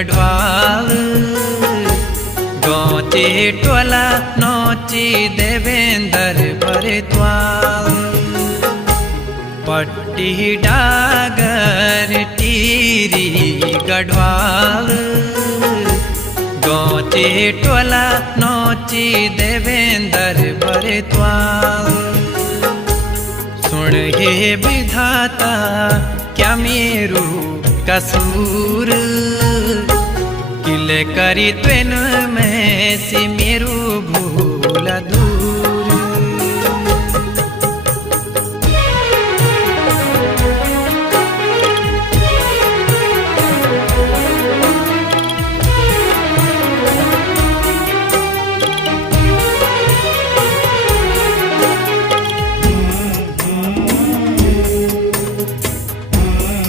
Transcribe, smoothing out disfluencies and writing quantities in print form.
गढ़वाल गौचे टोला नौची देवेंद्र बरत्वाल पट्टी डागर टीरी गढ़वाल गौचे टोला नौची देवेंद्र बरत्वाल सुन हे विधाता क्या मेरू कसूर किले करी त्वेन में सी मेरू